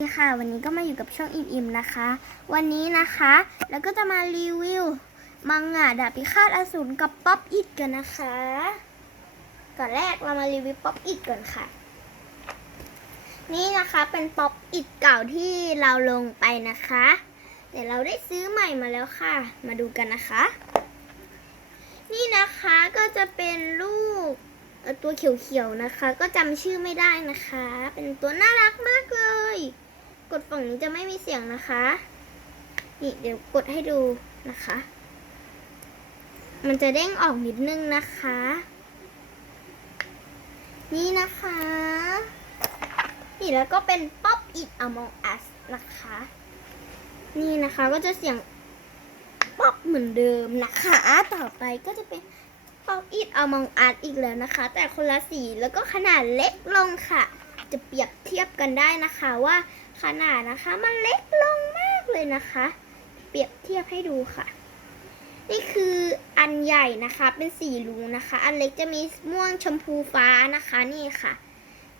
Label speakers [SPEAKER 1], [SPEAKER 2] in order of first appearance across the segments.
[SPEAKER 1] ดีค่ะวันนี้ก็มาอยู่กับช่องอิ่มอิมนะคะ วันนี้นะคะแล้วก็จะมารีวิวมังงะดาบพิฆาตอสูรกับป๊อปอิดกันนะคะ ก่อนแรกเรามารีวิวป๊อปอิดก่อนค่ะ นี่นะคะเป็นป๊อปอิดเก่าที่เราลงไปนะคะ แต่เราได้ซื้อใหม่มาแล้วค่ะ มาดูกันนะคะ นี่นะคะก็จะเป็นลูกตัวเขียวๆนะคะ ก็จำชื่อไม่ได้นะคะ เป็นตัวน่ารักมากเลย กดฝั่งนี้จะไม่มีเสียงนะคะ นี่เดี๋ยวกดให้ดูนะคะ มันจะเด้งออกนิดนึงนะคะ นี่นะคะ นี่แล้วก็เป็น Pop It Among Us นะคะ นี่นะคะก็จะเสียงป๊อปเหมือนเดิมนะคะ ต่อไปก็จะเป็น Pop It Among Us อีกแล้วนะคะ แต่คนละสีแล้วก็ขนาดเล็กลงค่ะ จะเปรียบเทียบกันได้นะคะว่า ขนาดนะคะ มันเล็กลงมากเลยนะคะ เปรียบเทียบให้ดูค่ะ นี่คืออันใหญ่นะคะเป็นสีลุงนะคะ อันเล็กจะมีม่วงชมพูฟ้านะคะนี่ค่ะ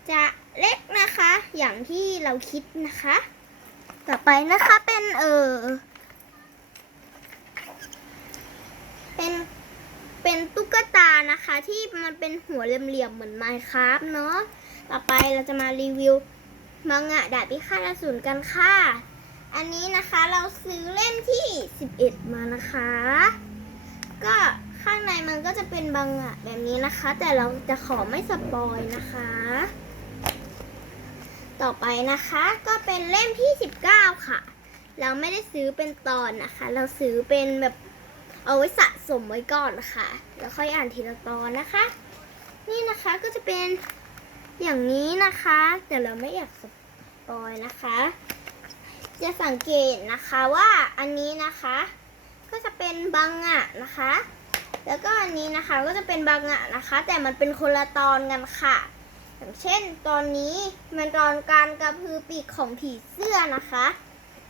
[SPEAKER 1] จะเล็กนะคะ อย่างที่เราคิดนะคะ ต่อไปนะคะเป็นเออเป็นเป็นตุ๊กตานะคะ ที่มันเป็นหัวเหลี่ยมๆเหมือนไมค์ครับเนาะต่อไปเราจะมารีวิว มังงะดาบพิฆาตอสูรกันค่ะ อันนี้นะคะเราซื้อเล่มที่ 11 มานะคะ ก็ข้างในมันก็จะเป็นบางอะแบบนี้นะคะ แต่เราจะขอไม่สปอยนะคะ ต่อไปนะคะก็เป็นเล่มที่ 19 ค่ะ เราไม่ได้ซื้อเป็นตอนนะคะ เราซื้อเป็นแบบเอาไว้สะสมไว้ก่อนนะคะ แล้วค่อยอ่านทีละตอนนะคะ นี่นะคะก็จะเป็น อย่างนี้นะคะ แต่เราไม่อยากสปอยนะคะ จะสังเกตนะคะว่าอันนี้นะคะ ก็จะเป็นบังอะนะคะ แล้วก็อันนี้นะคะก็จะเป็นบังอะนะคะ แต่มันเป็นคนละตอนกันค่ะ อย่างเช่นตอนนี้มันตอนการกระพือปีกของผีเสื้อนะคะ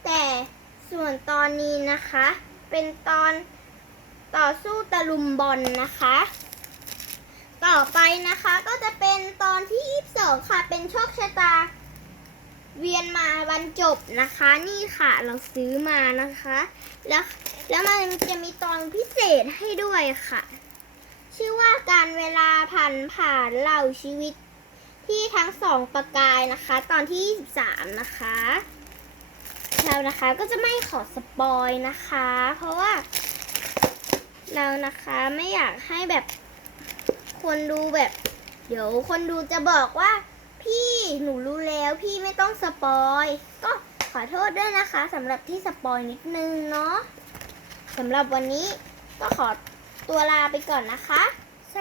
[SPEAKER 1] แต่ส่วนตอนนี้นะคะ เป็นตอนต่อสู้ตะลุมบอลนะคะ ต่อไปนะคะก็จะเป็นตอนที่ 22 ค่ะ เป็นโชคชะตา เวียนมาบรรจบนะคะ นี่ค่ะเราซื้อมานะคะ แล้วแล้วมันจะมีตอนพิเศษให้ด้วยค่ะ ชื่อว่าการเวลาผ่านผ่านเหล่าชีวิตที่ทั้งสองประกายนะคะ ตอนที่ 23 นะคะเรานะคะก็จะไม่ขอสปอยนะคะ เพราะว่า เรานะคะไม่อยากให้แบบ คนดูแบบ เดี๋ยวคนดูจะบอกว่า พี่หนูรู้แล้วพี่ไม่ต้องสปอย ก็ขอโทษด้วยนะคะสำหรับที่สปอยนิดนึงเนาะสำหรับวันนี้ก็ขอตัวลาไปก่อนนะคะ ส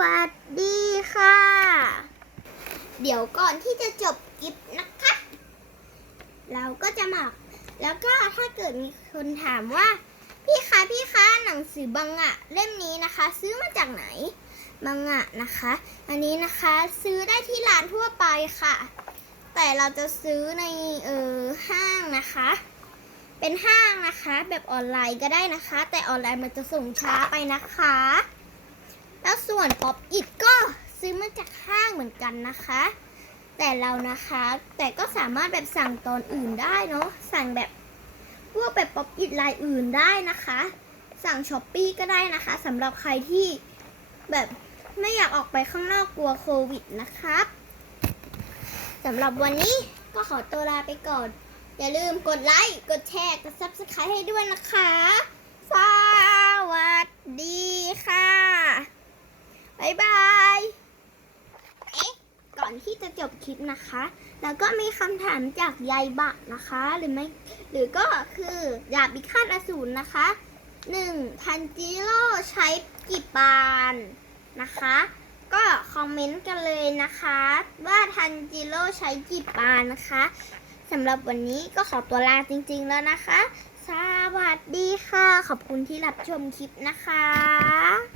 [SPEAKER 1] วัสดีค่ะ เดี๋ยวก่อนที่จะจบคลิปนะคะ เราก็จะหมาแล้วก็ถ้าเกิดมีคนถามว่า พี่คะพี่คะหนังสือบังอะเล่มนี้นะคะ ซื้อมาจากไหน บังอะนะคะ อันนี้นะคะซื้อได้ที่ร้านทั่วไปค่ะ แต่เราจะซื้อในเออห้างนะคะ เป็นห้างนะคะ แบบออนไลน์ก็ได้นะคะ แต่ออนไลน์มันจะส่งช้าไปนะคะ แล้วส่วนป๊อปอิดก็ซื้อมาจากห้างเหมือนกันนะคะ แต่เรานะคะ แต่ก็สามารถแบบสั่งตอนอื่นได้เนาะสั่งแบบพวกแบบป๊อปอิดลายอื่นได้นะคะ สั่งช้อปปี้ก็ได้นะคะสำหรับใครที่แบบ ไม่อยากออกไปข้างนอกกลัวโควิดนะครับสำหรับวันนี้ก็ขอตัวลาไปก่อน อย่าลืมกดไลค์ กดแชร์ กด subscribe ให้ด้วยนะคะ สวัสดีค่ะ บ๊ายบายเอ๊ะก่อนที่จะจบคลิปนะคะ แล้วก็มีคำถามจากยายบะนะคะ หรือไม่ หรือก็คือดาบพิฆาตอสูรนะคะ 1. ทันจิโร่ใช้กี่ปาน นะคะ ก็คอมเมนต์กันเลยนะคะ ว่าทันจิโร่ใช้กี่ปานนะคะสำหรับวันนี้ก็ขอตัวลาจริง ๆ แล้วนะคะ สวัสดีค่ะ ขอบคุณที่รับชมคลิปนะคะ